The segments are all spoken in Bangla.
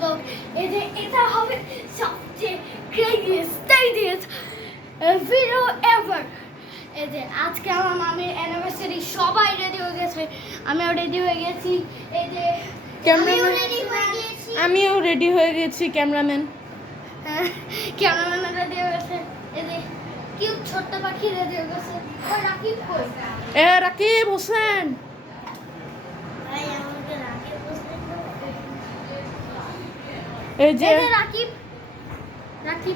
ব্লগ। এটা হবে সবচেয়ে craziest ভিডিও এভার। আজকে আমার মামির অ্যানিভার্সারি, সবাই রেডি হয়ে গেছে, আমিও রেডি হয়ে গেছি। আমিও রেডি হয়ে গেছি। ক্যামেরাম্যান রেডি হয়ে গেছে। কিউট ছোট্ট পাখি রেডি হয়ে গেছে। ওই রাকিব কই? রাকিব হোসেন। এই যে রাকিব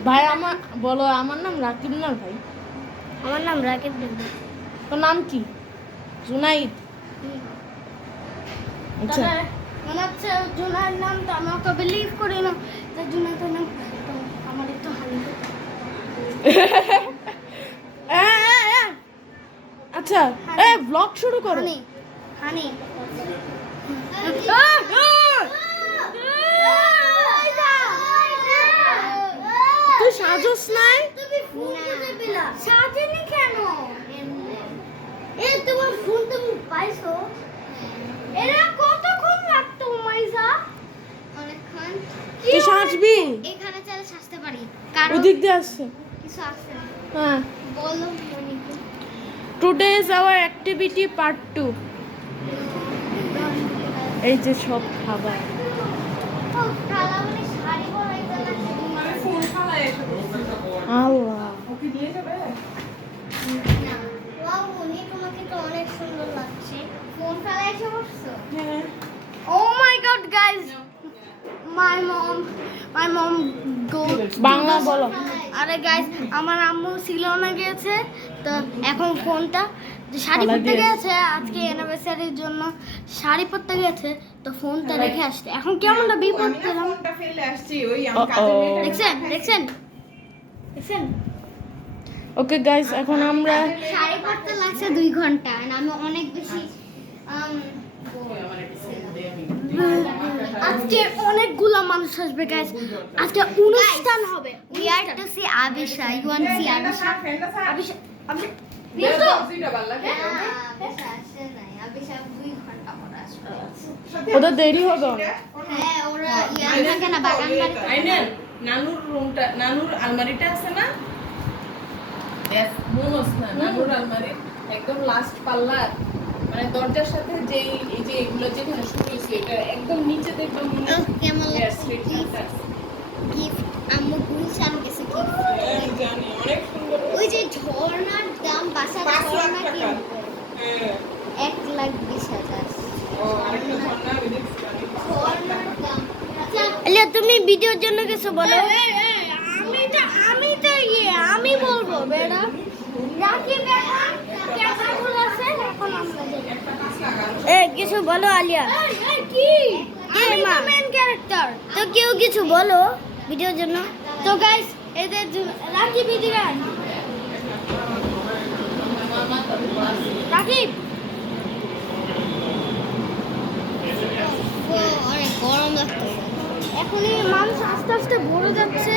ভাই, আমার বলো, আমার নাম রাকিব না ভাই। আমার নাম রাকিব। তোর নাম কি? জুনাইদ। আচ্ছা, মনে হচ্ছে জুনাইদ নাম, তো আমি ওকে বিলিভ করি না যে জুনাইদের নাম। তো আমার একটু হানি। আচ্ছা, ব্লগ শুরু করো। হানি হানি তুই সাজস নাই? তুমি ফোন কোথায় পেলা? সাজেনি কেন? তোমার ফোন তুমি পাইছো? এরা কতক্ষণ লাগতো মাইজা? অনেকক্ষণ। তুই সাজবি? এখানে চাইলে সাজতে পারি, কারণ ওদিক দিয়ে আসছে। কিছু আছে না। হ্যাঁ। বলো Monika. Today is our activity part 2। এই যে সব খাবার। ও কালা মানে শাড়ি পরাই দিলা। ফোন খালা এসে আল্লাহ, ওকে দিয়ে যাবে। না ওয়াও মনি, তোমাকে তো অনেক সুন্দর লাগছে। ফোন ফেলা এসে বসছো? হ্যাঁ, Oh my god guys, my mom go Bangla বলো। আরে গাইস, আমার আম্মু সিলনে গেছে, তো এখন ফোনটা যে শাড়ি ফালা পরতে দিয়েছে। গেছে আজকে অ্যানিভার্সারির জন্য, শাড়ি পরতে গেছে, তো ফোনটা রেখে আসছে। এখন কেমনটা বিপদ আমি না পেলাম। ফোনটা ফেলে আসছি ওই আমার কাজের মেয়েটা। দেখছেন ওকে গাইস, এখন আমরা শাড়ি পরতে লাগছে 2 ঘন্টা, আর আমি অনেক বেশি আজকে অনেকগুলা মানুষ আসবে গাইস, আজকে অনুষ্ঠান হবে। We are to see Abisha. You want to see Abisha? Abisha নিয়েছো? Abisha 2 ঘন্টা পরে আসবে। ওদের দেরি হবে অনেক। হ্যাঁ, ওরা ইয়ার থাকে না, বাগান বাড়ি। আইনেন নানুর রুমটা, নানুর আলমারিটা আছে না? यस, মোমোস না, নানুর আলমারি একদম লাস্ট পাল্লা, মানে দরজার সাথে যে এই যে এগুলো যেখানে শুরু হইছে এটা একদম নিচে দেখবেন মনে হয়। কেমন Yes, লাগছে? এটা আছে। গিফট আম্মু গুলশান গেছে gift হ্যাঁ, জানি অনেক সুন্দর। ওই যে ঝর্ণার দাম, বাসা 5 লাখ ঝর্ণা টাকা। কি হ্যাঁ, 1,20,000। ও আরেকটা ঝর্ণা ওই যে ঝর্ণার দাম। আচ্ছা তুমি ভিডিওর জন্য কিছু বলো। আমি বলবো বেড়া রাকিব এখন ক্যামেরা আছে, এখন আমরা যাই। কিছু বলো আলিয়া। কি আমি তো মেইন ক্যারেক্টার, তো কেউ কিছু বলো ভিডিওর জন্য। তো গাইস, এদের রাকিব ভিডিও রাকিব অনেক গরম লাগতেছে। এখনই মানুষ আস্তে আস্তে ভরে যাচ্ছে।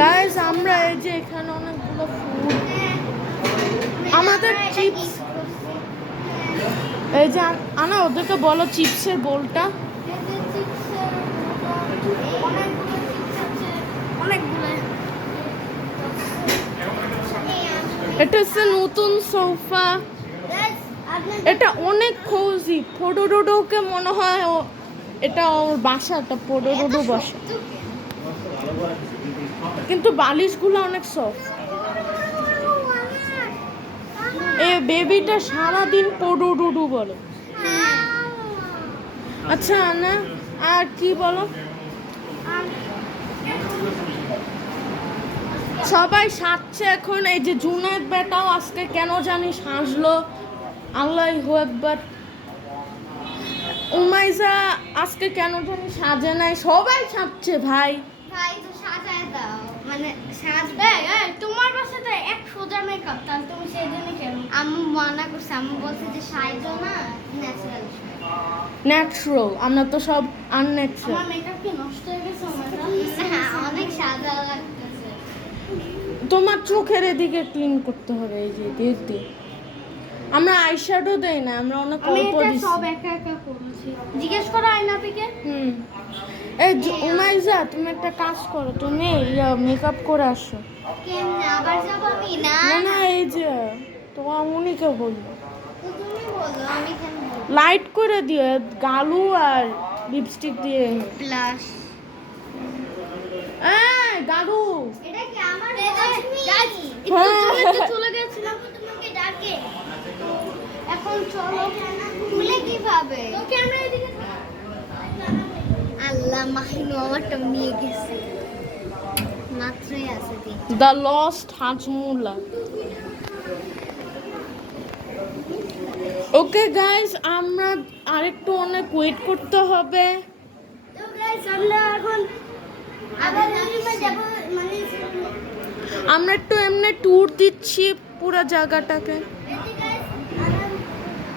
গাইস, আমরা এই যে এখানে অনেকগুলো ফুড, আমাদের চিপস, এই যে আনা ওদেরকে বলো চিপসের বোলটা। এটা হচ্ছে নতুন সোফা, এটা অনেক কোজি। ফটোডোডোকে মনে হয় এটা ওর বাসাটা, ফটোডোডো বাসা, কিন্তু বালিশগুলো অনেক সফট। এই বেবিটা সারাদিন পোডোডোডো বলে। আচ্ছা না, আর কি বলো? সবাই সাজছে এখন। এই যে জুনায়েদ বেটাও আজকে কেন জানি সাজলো, আল্লাহু আকবার। উমাইজা আজকে কেন জানি সাজে নাই, সবাই সাজছে ভাই। ভাই তো সাজায় দাও, মানে সাজবে। তোমার বাসাতে এক সোজা মেকআপ, তাহলে তুমি সেই জন্য কেন? আম্মু মানা করছে, আম্মু বলছে যে সাজো না, ন্যাচারাল। ন্যাচারাল, আমরা তো সব আনন্যাচারাল। আমার মেকআপ কি নষ্ট হয়ে গেছে? হ্যাঁ, অনেক সাজা লাগতেছে। তোমার চোখের এদিকে ক্লিন করতে হবে, এই যে দেখতে। আমরা আইশ্যাডো দেই না, আমরা অনেক আমি অল্প এটা দিছি। সব একা একা করেছি। জিজ্ঞেস করো আইনাপিকে। এই উমাইজা, তুমি একটা কাজ করো, তুমি মেকআপ করে আসো। কেমনে আবার যাব আমি? না না না, এই যে তোমার উনিকে বললো তো তুমি বলো, আমি কেন বলবো? লাইট করে দিও, গালু আর লিপস্টিক দিয়ে। প্লাস গালু এটা কি আমার লক্ষ্মী? গাইস, চলে গেছিলাম তোমাকে ডাকে। এখন চলো, খুলে কিভাবে? তো ক্যামেরা এদিকে থাক। আল্লাহ, মাহিনু আমারটা নিয়ে গেছে, মাত্রই আছে দেখি। The lost Hajmola. Okay guys, আমরা আরেকটু অনেক ওয়েট করতে হবে। তো গাইস, আমরা এখন আবার রুমে যাব, মানে আমরা একটু এমনি ট্যুর দিচ্ছি পুরো জায়গাটাকে।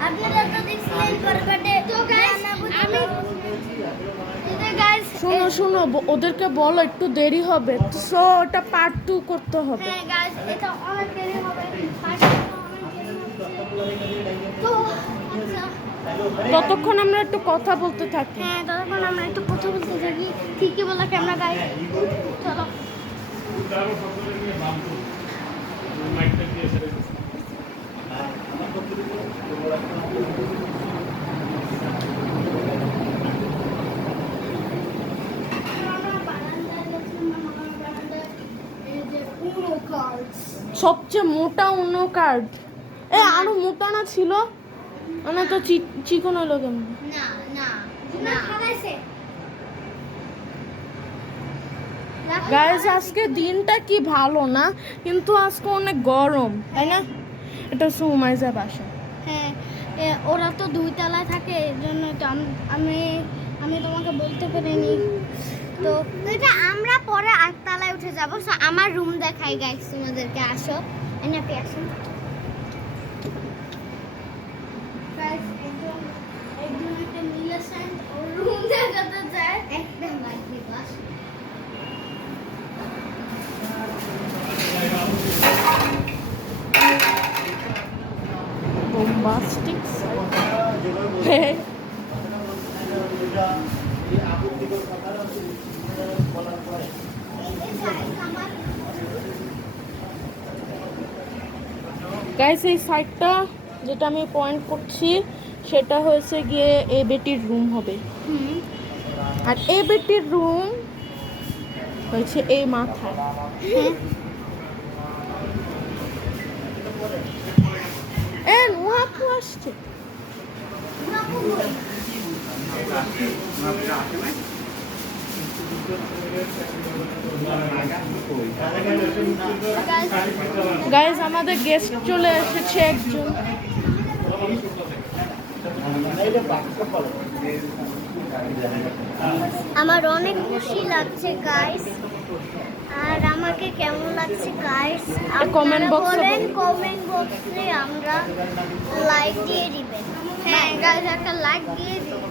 আপনারা তো দেখছিলেন পরকাটে। তো গাইস, আমি তো গাইস, শোনো শোনো, ওদেরকে বলো একটু দেরি হবে, সো ওটা পার্ট 2 করতে হবে। হ্যাঁ গাইস, এটা অনেক দেরি হবে, তো আচ্ছা, ততক্ষণ আমরা একটু কথা বলতে থাকি। হ্যাঁ ততক্ষণ আমরা একটু কথা বলতে থাকি। ঠিকই বলা ক্যামেরা গাইস, চলো। সবচেয়ে মোটা অন্য কার্ড, আরো মোটা না ছিল, মানে তো চিকন হলো কেমন। না না না খালাইছে গাইস, আজকে দিনটা কি ভালো না, কিন্তু আজকে অনেক গরম, তাই না? এটা সুমাইজা বাসা। হ্যাঁ, ওরা তো 2 তলায় থাকে, এর জন্য তো আমি আমি তোমাকে বলতে পারিনি। তো এটা আমরা পরে 8 তলায় উঠে যাব। সো আমার রুম দেখাই গাইস তোমাদেরকে, আসো এনাপি আসো গাইস। একদম একটা নীলা সাইন্ড ওর রুম দেখাতে যায়, একদম লাগবে বাস। বোম্বাস্টিক। গাইস, এই সাইডটা যেটা আমি পয়েন্ট করছি সেটা হয়েছে গিয়ে এ বেটির রুম হবে, আর এ বেটির রুম হয়েছে এই মাথায়। নুহাপু আসছে। গাইস, আমাদের গেস্ট চলে এসেছে একজন। আমার অনেক খুশি লাগছে গাইস, আর আমাকে কেমন লাগছে গাইস কমেন্ট বক্সে কমেন্ট বক্সে আমরা লাইক দিয়ে দিবেন। হ্যাঁ গাইস, একটা লাইক দিয়ে দিবেন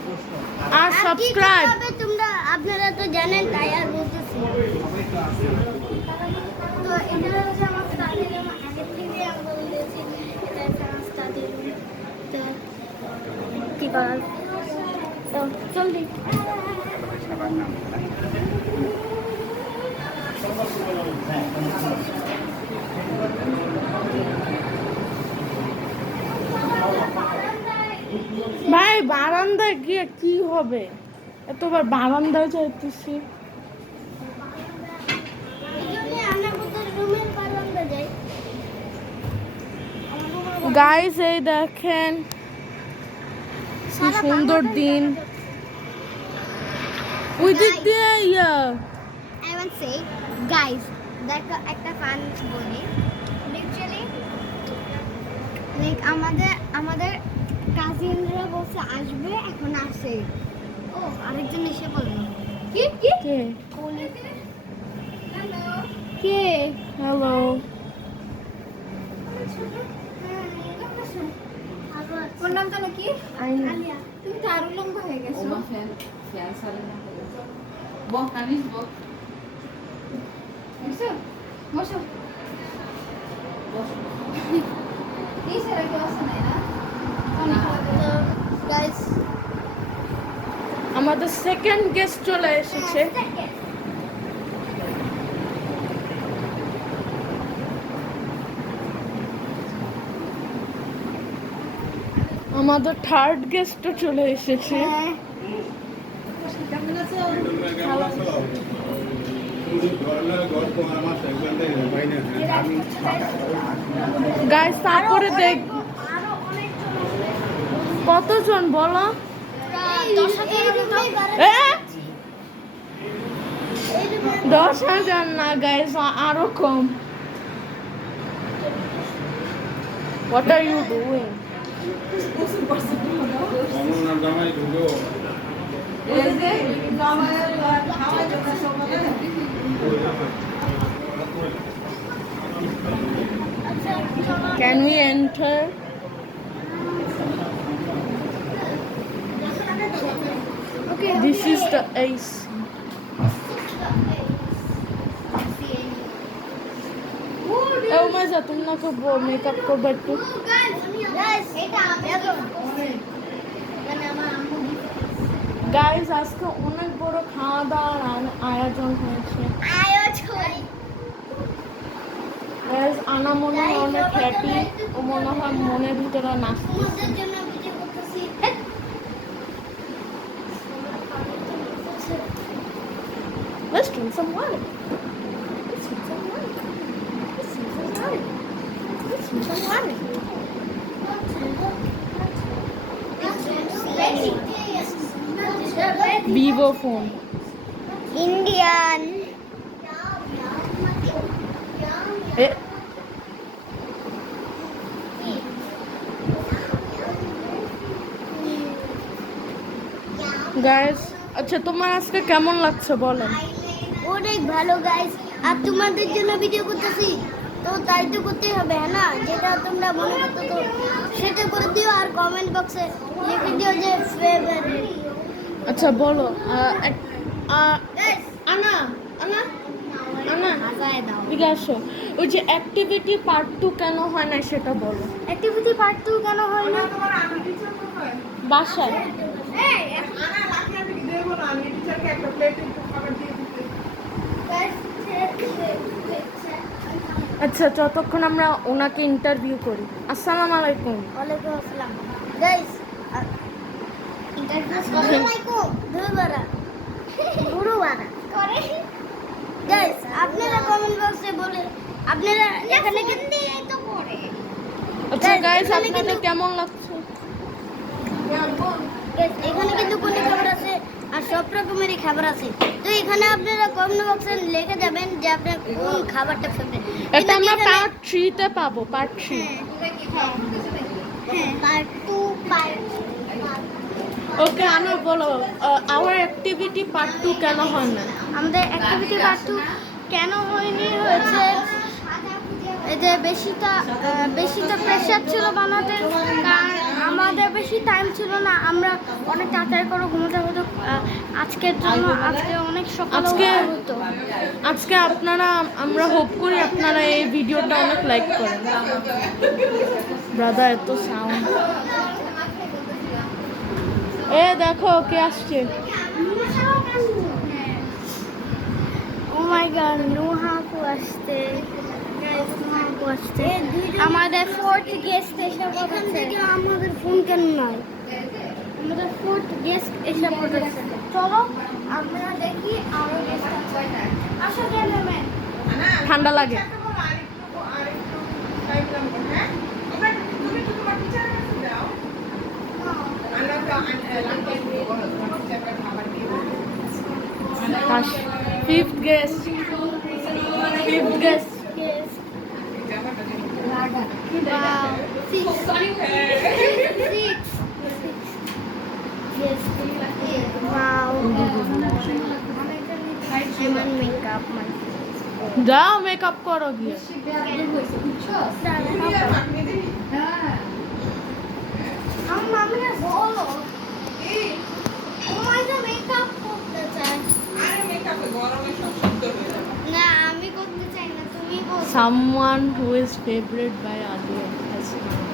আর সাবস্ক্রাইব। তোমরা আপনারা তো জানেন, তাই আর বলতেছি। তো এটা হচ্ছে আমার স্টাডি রুম, আগের থেকে আমরা বলেছি এটা একটা স্টাডি রুম। তো কি করার, তো জলদি ভাই, বারান্দায় গিয়ে কি হবে, এতবার বারান্দায় যাইতেছি। গাইস, এই দেখেন কি সুন্দর দিন। ওই দিক দিয়ে I want to say, guys, দেখো একটা ফান বলি। লিটারালি লাইক আমাদের কাজিনরা বসে আসবে, এখন আসে। ও আরেকজন এসে বলল, কি কি কে? হ্যালো কে? হ্যালো। ওর নাম জানো কি? আলিয়া। তুমি তো আরো লম্বা হয়ে গেছো। ওমা ফ্যান সালে না বক আনিস বক বসো বসো। এই সারা কি অবস্থা নাই না? তো গাইস আমাদের সেকেন্ড গেস্ট চলে এসেছে। আমাদের থার্ড গেস্টও চলে এসেছে। গাইস তারপরে দেখ কতজন বলো? 10,000 না গাইস, আরো কম। What are you doing? Can we enter? Okay. This is the AC. Oh my god, तुम ना को मेकअप को बट्टू। গাইস আজকে অনেক বড় খাওয়া দাওয়ার আয়োজন হয়েছে। গাইস আনা মনে হয় অনেক হ্যাপি, ও মনে হয় মনের ভিতরে নাচতেছে। Let's drink some water. Let's drink some water. Let's drink some water. Let's drink some water. Vivo phone. Indian. Eh? Guys আচ্ছা তোমার আজকে কেমন লাগছে বলেন? অনেক ভালো গাইস, আর তোমাদের জন্য ভিডিও করতেছি তো তাই তো করতেই হবে, হ্যাঁ না? যেটা তোমরা মনে করতে তো সেটা করে দিও, আর কমেন্ট বক্সে লিখে দিও যে ফেভারিট। আচ্ছা বলো গাইস আনা আনা আনা হাসায় দাও। ঠিক আছে, ওই যে অ্যাক্টিভিটি পার্ট 2 কেন হয় না সেটা বলো। অ্যাক্টিভিটি পার্ট 2 কেন হয় না? বাসায় আচ্ছা যতক্ষণ আমরা ওনাকে ইন্টারভিউ করি। আসসালামু আলাইকুম। ওয়ালাইকুম আসসালাম। গাইস ইন্টারভিউ আসসালামাইকুম দুবারা গুরুবারা করে। গাইস আপনারা কমেন্ট বক্সে বলে আপনারা এখানে কিন্তু এই তো করে। আচ্ছা Guys, গাইস এখানে আপনাদের কিন্তু- কেমন লাগছে? Guys, এখানে কিন্তু কোন খাবার আছে আর সব রকমেরই খাবার আছে, তো এখানে আপনারা কমেন্ট বক্সে লিখে যাবেন যে আপনার কোন খাবারটা ফেভারিট। এটা আমরা পার্ট 3 তে পাবো, পার্ট 3। পার্ট 2 পার্ট ওকে আনা বলো আওয়ার অ্যাক্টিভিটি পার্ট 2 কেন হয় না? আমাদের অ্যাক্টিভিটি পার্ট 2 কেন হয়নি হয়েছে এই যে বেশিটা প্রেশার ছিল বানাতে, কারণ আমাদের বেশি টাইম ছিল না, আমরা অনেক তাড়াতাড়ি করে ঘুমোতে হতো। আজকের জন্য আজকে অনেক সকালে আজকে হতো। আজকে আপনারা আমরা হোপ করি আপনারা এই ভিডিওটা অনেক লাইক করেন। ব্রাদার এত সাউন্ড। এ দেখো কে আসছে। ও মাই গড, নুহাকু আসছে। আমাদের ফোর্থ গেস্ট এসে পড়েছে। আমাদের ফোন কেন নয়, আমাদের ফোর্থ গেস্ট এসে পড়েছে। চলো আমরা দেখি আরো গেস্ট আছে। আসো ক্যামেরাম্যান। ঠান্ডা লাগে। Fifth guest Yes. Wow. Six. Yes. Wow. Human makeup. যাও মেকআপ করো গিয়ে। আমি না বলো মেকআপ করতে চাই না, আমি করতে চাই না, তুমি বলো। Someone who is favorite by Alia has come.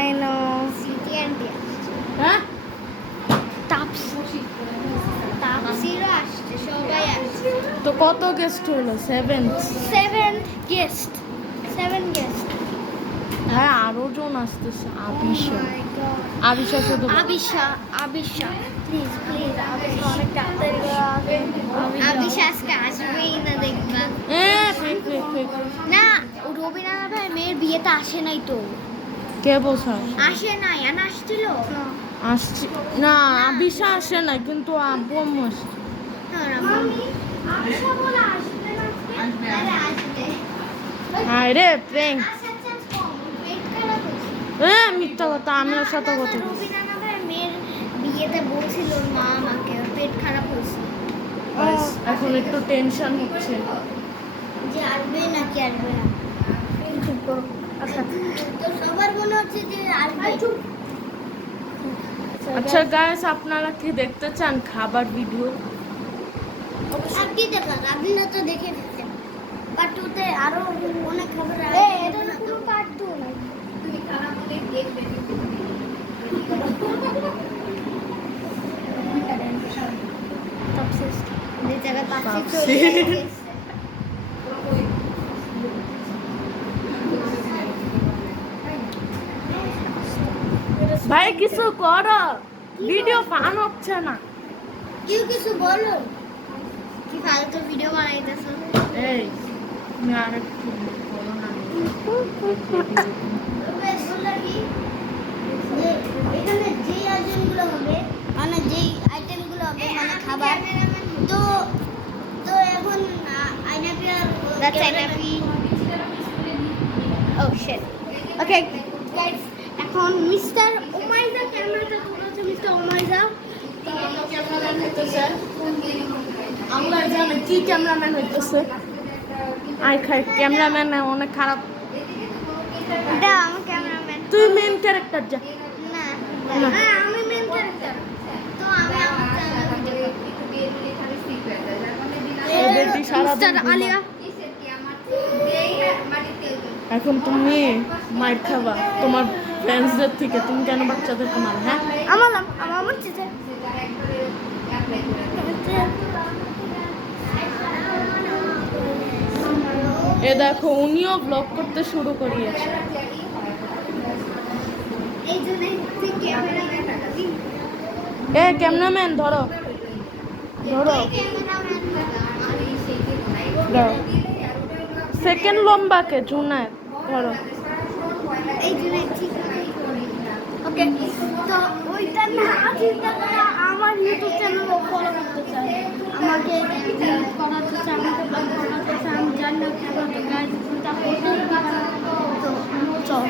I know. City and হ্যাঁ Taps. আসছে, সবাই আসছে। তো কত গেস্ট হলো? 7? 7 গেস্ট, 7 গেস্ট। হ্যাঁ, আরো জন আসতেছে। আবিশা শুধু আবিশা প্লিজ আবিশা অনেক তাড়াতাড়ি আবিশা আজকে আসবেই না দেখবা। ফেক। না, রবিনাথ ভাই মেয়ের বিয়েতে আসে নাই তো। কে বলছে? আসে নাই, আনা আসছিল আসছি না, আবিশা আসে না, কিন্তু আব্বু আম্মু আসছে। আবিশা বলে আসবে না, আসবে। হায় রে প্রেম। আচ্ছা পেট খারাপ হয়েছে। মিথ্যা কথা, আমি ওর সাথে কথা বলছি। রবিনাথ ভাই মেয়ের বিয়েতে বলছিল ওর মা আমাকে ওর পেট খারাপ হয়েছে, এখন একটু টেনশন হচ্ছে। যে আসবে নাকি আসবে না। আচ্ছা তো সবার মনে হচ্ছে যে আসবে। আচ্ছা গাইস, আপনারা কি দেখতে চান খাবার ভিডিও? আপনি দেখান, আপনি না তো দেখে নিচ্ছেন কার্টুনে আরো অনেক খবর আছে। এটা না কোনো কার্টুন, তুমি খারাপ বলে দেখবে। টপসিস্ট এই জায়গা টপসিস্ট ভাই কিছু করো, ভিডিও ফান হচ্ছে না। কেউ কিছু বলো, কি ফালতু ভিডিও বানাইতেছো। এই তুমি আরেকটু বলো না। এখানে যে আইটেমগুলো হবে, মানে যেই আইটেমগুলো হবে মানে খাবার, তো তো এখন আইনাপিয়ার দ্যাটস আইনাপি। Oh shit. ওকে গাইস, এখন মিস্টার ওমাইজা ক্যামেরাটা ধরেছে। মিস্টার ওমাইজা ক্যামেরাম্যান হইতেছে, আমরা জানি কি ক্যামেরাম্যান হইতেছে। আই খাই ক্যামেরাম্যান অনেক খারাপ। এটা আমার ক্যামেরাম্যান। তুই মেন ক্যারেক্টার যা। না না, আমি মেন ক্যারেক্টার। তো আমি আমার চ্যানেল ভিডিও এদেরটি সারাদিন মিস্টার আলিয়া। এখন তুমি মাইর খাবা তোমার ফ্রেন্ডসদের থেকে। তুমি কেন বাচ্চাদেরকে মারো? হ্যাঁ, আমার চিঠে এ দেখো উনিও ব্লগ করতে শুরু করিয়েছে। এই জন্য ক্যামেরাম্যান ক্যামেরাম্যান ধরো সেকেন্ড লম্বাকে জুনায় ধরো। এই জন্য ঠিক ওকে। তো ওইটা না চিন্তা করে আমার ইউটিউব চ্যানেল ফলো করতে চাই, আমাকে করাতে চাই, আমাকে ব্লগ করাতে চাই। আমি জানি না কীভাবে গাইজ চিন্তা করতে। তো চল।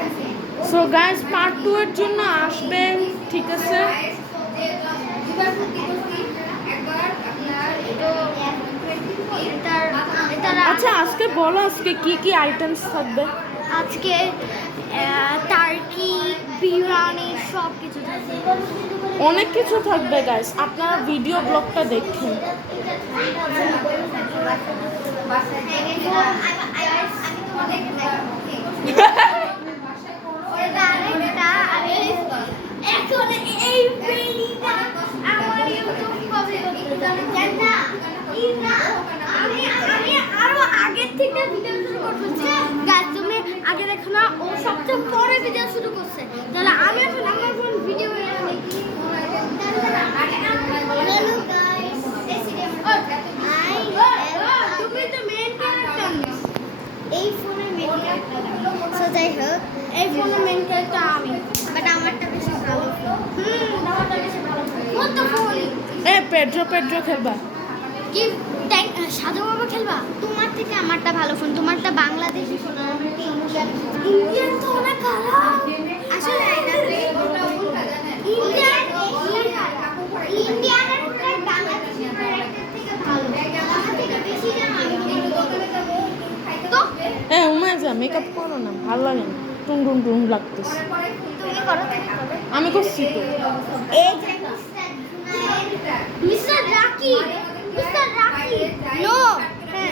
সো গাইস, পার্ট 2 এর জন্য আসবেন, ঠিক আছে? আচ্ছা আজকে বলো, আজকে কি কি আইটেমস থাকবে? আজকে টার্কি, বিরিয়ানি সব কিছু থাকবে। অনেক কিছু থাকবে গাইস, আপনারা ভিডিও ব্লগটা দেখেন। এখন এই বেলিটা আমার ইউটিউব কবে করতে জানেন না? আমি আরো আগের থেকে ভিডিও শুরু করতেছি। গাইস তুমি আগে দেখো না, ও সবচেয়ে পরে ভিডিও শুরু করছে। তাহলে আমি এখন আমার ফোন ভিডিও দেখি। হ্যালো গাইস, তুমি তো মেইন ক্যারেক্টার না এই ফোনের মেইন ক্যারেক্টার। সো যাই হোক, এই ফোনের মেইন ক্যারেক্টার আমি, বাট আমারটা বেশি ভালো। আমারটা বেশি ভালো। কত ফোন পেড্রো খেলবা? কি সাধু বাবা খেলবা? তোমার থেকে আমারটা ভালো ফোন, তোমারটা বাংলাদেশি ফোন, ইন্ডিয়ান তো অনেক খারাপ আসলে। ইন্ডিয়ানের বাংলাদেশি থেকে ভালো, আমার থেকে বেশি জানো আমি। তো উমাইজা মেকআপ করো না, ভালো লাগে না, টুং লাগতেছে। তুমি করো। আমি করছি তো। এই যে মিস্টার রাকি, নো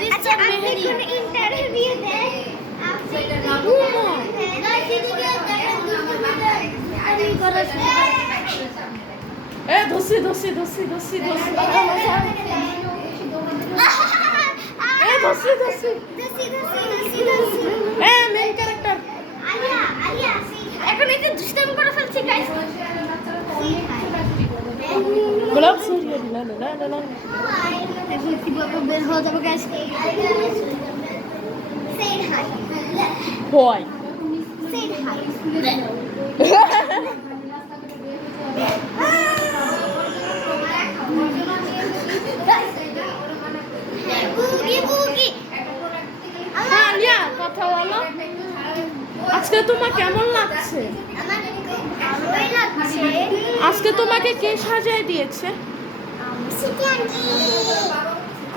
মিস্টার মেহেদি ইন্টারভিউ দেয়। এই ধরছি ধরছি মেন ক্যারেক্টার এখন একটু দুষ্টামি করে ফেলছি গাইস গোলাপ সূর্য লা লা লা লা এখন কিভাবে বের হয়ে যাবে গাইস say hi হয় say hi বুগি বুগি হ্যাঁ আলিয়া কথা বলো আজকে তোমার কেমন লাগছে আমার ভালোই লাগছে আজকে তোমাকে কে সাজিয়ে দিয়েছে সিটিয়াঙ্কি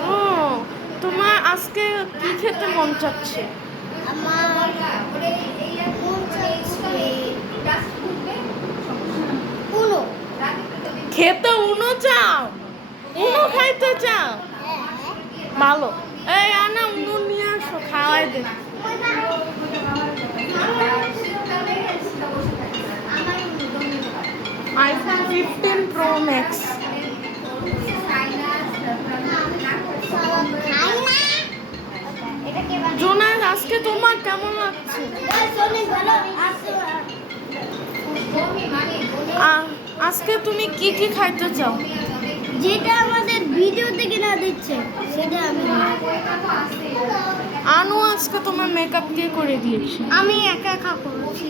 ও তোমার আজকে কি খেতে মন চাচ্ছে আমার মন চাইছে উনো খেতে উনো চাও উনো খাইতে চাও ভালো এই আনা উনো নিয়ে আসো খাওয়াই দে আইফোন 15 প্রো ম্যাক্স জোনাস আজকে তোমার কেমন লাগছে আজকে তুমি কি কি খাইতে চাও যেটা আমাদের ভিডিও থেকে না দিচ্ছে সেটা আনু আজকে তোমার মেকআপ কে করে দিয়েছে আমি একা একা করছি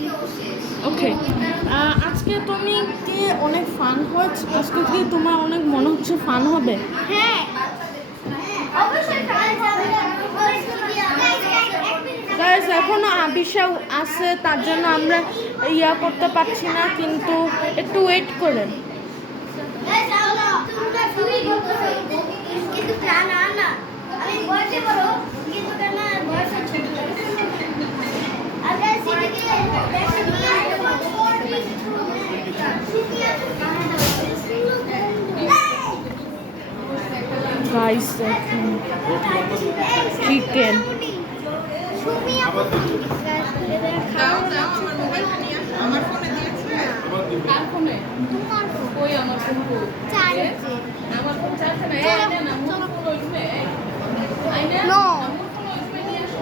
ওকে আজকে তুমি কি অনেক ফান হয়েছে আজকে কি তোমার অনেক মনে হচ্ছে ফান হবে হ্যাঁ অবশ্যই গাইস এখনো আবিষা আছে তার জন্য আমরা ইয়া করতে পারছি না কিন্তু একটু ওয়েট করেন কিন্তু না না আমি বলতে পারো কিন্তু কেন বয়সে ছোট আগে সিটিকে দেখে নিয়ে গাইস দেখেন চিকেন দাও দাও আমার মোবাইলটা নিয়ে আসো আমার ফোনে দিয়েছে কার ফোনে ওই আমার ফোন কো আমার ফোন চার্জ না এই না না মোর ফোন ওই রুমে আইনা No. মোর ফোন ওই রুমে নিয়ে আসো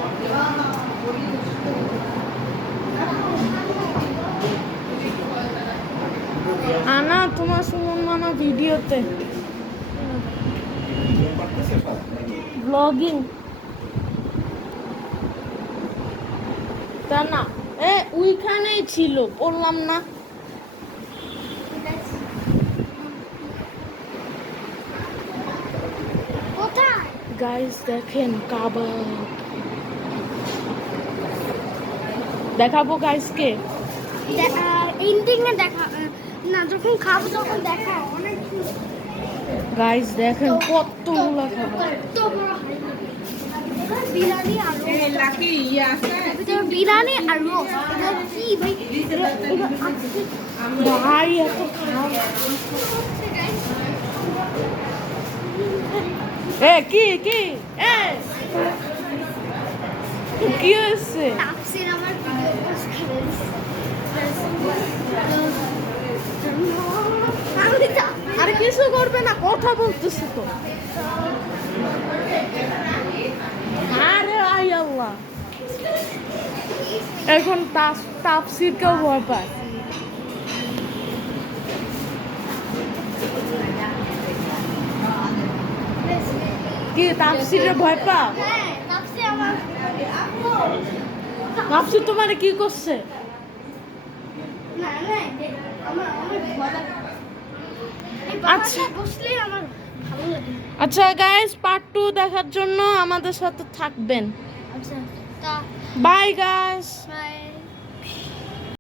আনা তোমার সুমন মামা ভিডিওতে ব্লগিং তা না ওইখানেই ছিল বললাম না কোথায় গাইস দেখেন কাবাব দেখাবো গাইসকে এন্ডিংয়ে দেখা না যখন খাবো তখন দেখা অনেক গাইস দেখেন কতগুলো খাবার তো বড় বিরিয়ানি আর এই লাকি ইয়া আছে বিরিয়ানি আর রোস্ট এটা কি ভাই ভাই এত খাবার কি কি কি হয়েছে তাফসীর আমার ভিডিও পোস্ট করে আরে কিছু করবে না কথা বলতেছে তো আরে আই আল্লাহ এখন তাফসীর কেউ ভয় পায় কি তাফসীরে ভয় পাও হ্যাঁ তাফসীর আমার তাফসীর তোমার কি করছে না না আমার ভয় লাগে আচ্ছা। বসলে আমার ভালো লাগে আচ্ছা গাইস পার্ট 2 দেখার জন্য আমাদের সাথে থাকবেন আচ্ছা তা বাই গাইস বাই